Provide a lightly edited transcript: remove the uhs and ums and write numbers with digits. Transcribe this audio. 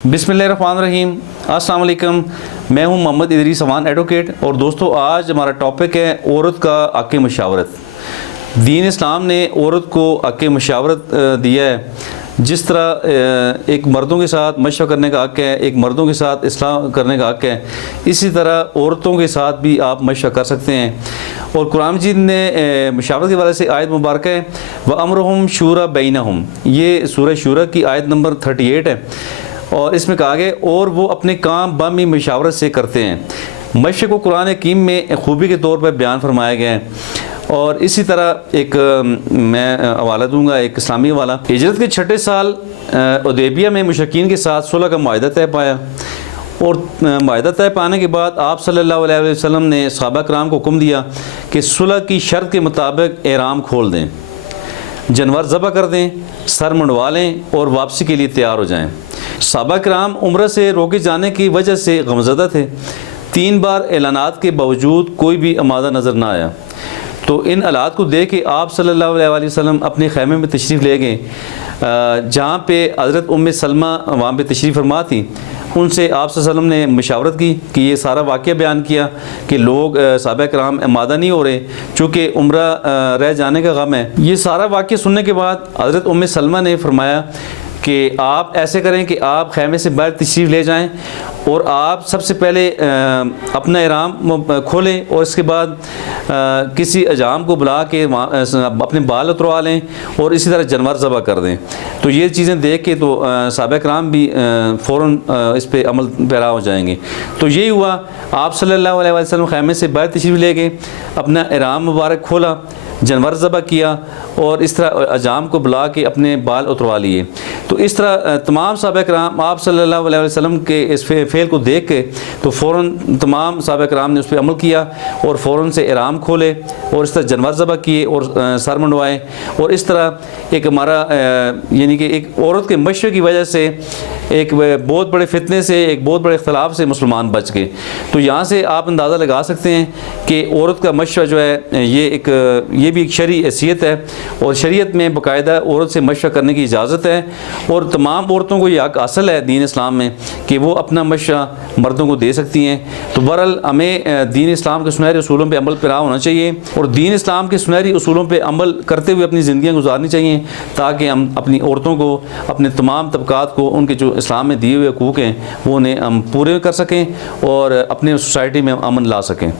बिस्मिल्लाहिर्रहमानिर्रहीम। अस्सलाम वालेकुम। मैं हूं मोहम्मद इदरीस अवान एडवोकेट। और दोस्तों, आज हमारा टॉपिक है औरत का हक़ मशावरत। दीन इस्लाम ने औरत को हक़ मशावरत दिया है। जिस तरह एक मर्दों के साथ मशवरा करने का हक़ है, एक मर्दों के साथ इस्लाह करने का हक़ है, इसी तरह औरतों के साथ भी आप मशवरा कर सकते हैं। और कुरान मजीद ने मशावरत के वाले से आयत मुबारक है व अमरुहुम शूरा बैनहुम, ये सूरह शूरा की आयत नंबर 38 है। और इसमें कहा गया और वो अपने काम बामी मशावरत से करते हैं। मशवरे को कुरान हकीम में खूबी के तौर पर बयान फरमाया गया है। और इसी तरह एक मैं हवाला दूंगा, एक इस्लामी हवाला। हिजरत के 6ठे साल हुदैबिया में मुशरिकीन के साथ सुलह का मुआहदा तय पाया। और मुआहदा तय पाने के बाद आप सल्लल्लाहु अलैहि वसल्लम ने सहाबा कराम को हुक्म दिया कि सुलह की शर्त के मुताबिक एहराम खोल दें, जानवर ज़बह कर दें, सर मुंडवा लें और वापसी के लिए तैयार हो जाएं। सहाबा कराम उम्र से रोके जाने की वजह से गमज़दा थे। 3 बार ऐलानात के बावजूद कोई भी आमादा नज़र ना आया। तो इन हालात को देख के आप सल्लल्लाहु अलैहि वसल्लम अपने खैमे में तशरीफ़ ले गए, जहाँ पे हज़रत उम्मे सलमा वहाँ पे तशरीफ़ फरमा थी। उनसे आप सल्लल्लाहु अलैहि वसल्लम ने मशावरत की कि ये सारा वाक़या बयान किया कि लोग सहाबा कराम आमादा नहीं हो रहे, चूँकि उम्रा रह जाने का गम है। ये सारा वाक़या सुनने के बाद हज़रत उम्मे सलमा ने फरमाया कि आप ऐसे करें कि आप खैमे से बाहर तशरीफ़ ले जाएं और आप सबसे पहले अपना इहराम खोलें और इसके बाद किसी अजाम को बुला के अपने बाल उतरवा लें और इसी तरह जानवर ज़बह कर दें। तो ये चीज़ें देख के तो सहाबा कराम भी फ़ौरन इस पे अमल पैरा हो जाएंगे। तो यही हुआ, आप सल्लल्लाहु अलैहि वसल्लम खैमे से बाहर तशरीफ़ ले गए, अपना इहराम मुबारक खोला, जानवर ज़बह किया और इस तरह अजाम को बुला के अपने बाल उतरवा लिए। तो इस तरह तमाम सहाबा कराम आप सल्लल्लाहु अलैहि वसल्लम के इस फ़ेल को देख के तो फ़ौरन तमाम सहाबा कराम ने उस पर अमल किया और फ़ौरन से इहराम खोले और इस तरह जानवर ज़बह किए और सर मुंडवाए। और इस तरह एक हमारा यानी कि एक औरत के मशवरे की वजह से एक बहुत बड़े फितने से, एक बहुत बड़े इख्तलाफ से मुसलमान बच गए। तो यहाँ से आप अंदाज़ा लगा सकते हैं कि औरत का मशवरा जो है ये भी एक शरई हैसियत है और शरीयत में बाकायदा औरत से मशवरा करने की इजाज़त है। और तमाम औरतों को ये हक़ हासिल है दीन इस्लाम में कि वो अपना मशवरा मर्दों को दे सकती हैं। तो बहरहाल हमें दीन इस्लाम के सुनहरे उसूलों पर अमल पैरा होना चाहिए और दीन इस्लाम के सुनहरी उसूलों पर अमल करते हुए अपनी ज़िंदगियाँ गुजारनी चाहिए, ताकि हम अपनी औरतों को, अपने तमाम तबकात को उनके जो इस्लाम में दिए हुए हकूक़ हैं वो उन्हें हम पूरे कर सकें और अपने सोसाइटी में अमन ला सकें।